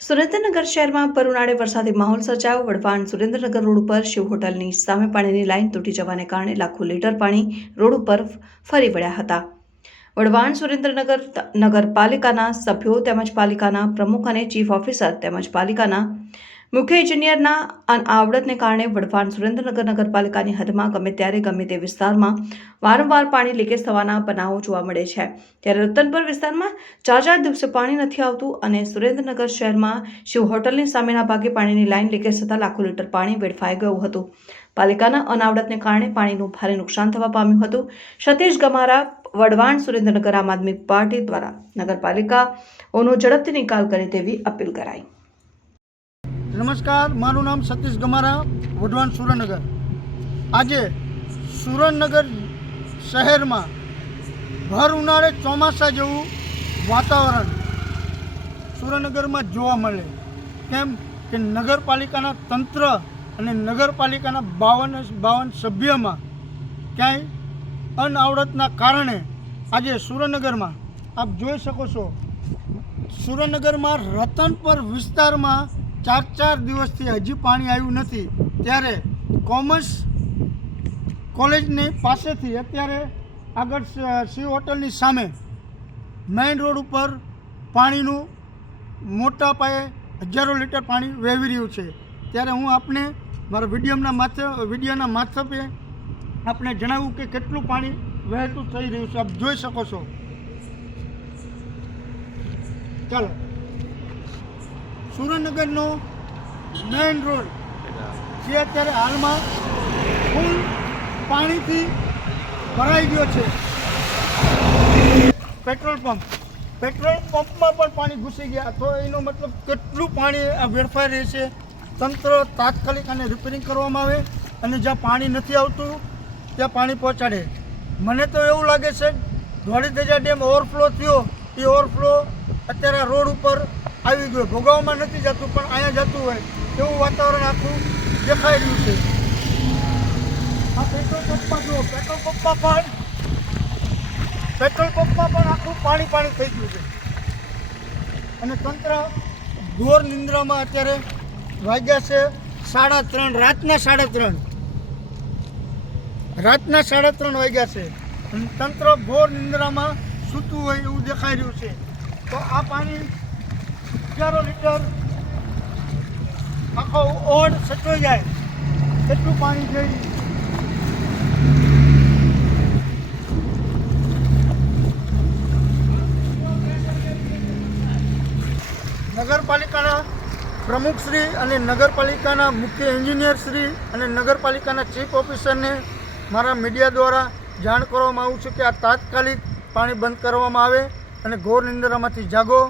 સુરેન્દ્રનગર શહેરમાં પર ઉનાળે વરસાદી માહોલ સર્જાયો. વડવાણ સુરેન્દ્રનગર રોડ ઉપર શિવ હોટલની સામે પાણીની લાઇન તૂટી જવાને કારણે લાખો લીટર પાણી રોડ ઉપર ફરી વળ્યા હતા. વડવાણ સુરેન્દ્રનગર નગરપાલિકાના સભ્યો તેમજ પાલિકાના પ્રમુખ અને ચીફ ઓફિસર તેમજ પાલિકાના મુખ્ય ઇજનેરના અનઆવડતને કારણે વડવાણ સુરેન્દ્રનગર નગરપાલિકાની હદમાં ગમે ત્યારે ગમે તે વિસ્તારમાં વારંવાર પાણી લીકેજ થવાના બનાવો જોવા મળે છે. ત્યારે રતનપુર વિસ્તારમાં ચાર ચાર દિવસે પાણી નથી આવતું અને સુરેન્દ્રનગર શહેરમાં શિવ હોટલની સામેના ભાગે પાણીની લાઇન લીકેજ થતાં લાખો લીટર પાણી વેડફાઈ ગયું હતું. પાલિકાના અનાવડતને કારણે પાણીનું ભારે નુકસાન થવા પામ્યું હતું. સતીશ ગમારા, વડવાણ સુરેન્દ્રનગર આમ આદમી પાર્ટી દ્વારા નગરપાલિકાઓનો ઝડપથી નિકાલ કરે તેવી અપીલ કરાઈ. નમસ્કાર, મારું નામ સતીશ ગમારા, વઢવાણ સુરેન્દ્રનગર. આજે સુરેન્દ્રનગર શહેરમાં ભર ઉનાળે ચોમાસા જેવું વાતાવરણ સુરેન્દ્રનગરમાં જોવા મળે. કેમ કે નગરપાલિકાના તંત્ર અને નગરપાલિકાના બાવન બાવન સભ્યમાં ક્યાંય અનઆવડતના કારણે આજે સુરેન્દ્રનગરમાં, આપ જોઈ શકો છો, સુરેન્દ્રનગરમાં રતનપર વિસ્તારમાં ચાર ચાર દિવસથી હજી પાણી આવ્યું નથી. ત્યારે કોમર્સ કોલેજની પાસેથી અત્યારે આગળ સી હોટલની સામે મેઇન રોડ ઉપર પાણીનું મોટા પાયે હજારો લીટર પાણી વહેવી રહ્યું છે. ત્યારે હું આપને મારા વિડીયોના માથે, વિડીયોના માથપે આપને જણાવું કે કેટલું પાણી વહેતું થઈ રહ્યું છે. આપ જોઈ શકો છો. ચાલો. સુરેન્દ્રનગરનો મેઇન રોડ જે અત્યારે હાલમાં ફૂલ પાણીથી ભરાઈ ગયો છે. Petrol pump. પેટ્રોલ પંપમાં પણ પાણી ઘૂસી ગયા. તો એનો મતલબ કેટલું પાણી આ વેડફાઈ રહેશે? તંત્ર તાત્કાલિક આને રિપેરિંગ કરવામાં આવે અને જ્યાં પાણી નથી આવતું, ત્યાં પાણી પહોંચાડે. મને તો એવું લાગે છે ધોળીધજા ડેમ ઓવરફ્લો થયો. એ ઓવરફ્લો અત્યારે રોડ ઉપર આવી ગયો. ભોગાવમાં નથી જતું, પણ અહીંયા જતું હોય એવું વાતાવરણ આખું દેખાઈ રહ્યું છે. આ પેટ્રોલ પંપમાં જુઓ, પેટ્રોલ પંપમાં પણ, પેટ્રોલ પંપમાં પણ આખું પાણી પાણી થઈ ગયું છે. અને તંત્ર ઘોર નિંદ્રામાં અત્યારે વાગ્યા છે સાડા ત્રણ, રાતના સાડા ત્રણ. રાતના સાડા ત્રણ વાગ્યા છે. તંત્ર ઘોર નિંદ્રામાં સૂતું હોય એવું દેખાઈ રહ્યું છે. તો આ પાણી હજારો લીટર આખો ઓઢ સચવાઈ જાય કેટલું પાણી ઈ. નગરપાલિકાના પ્રમુખશ્રી અને નગરપાલિકાના મુખ્ય એન્જિનિયર શ્રી અને નગરપાલિકાના ચીફ ઓફિસરને મારા મીડિયા દ્વારા જાણ કરવામાં આવ્યું છે કે આ તાત્કાલિક પાણી બંધ કરવામાં આવે અને ઘોર નિંદ્રામાંથી જાગો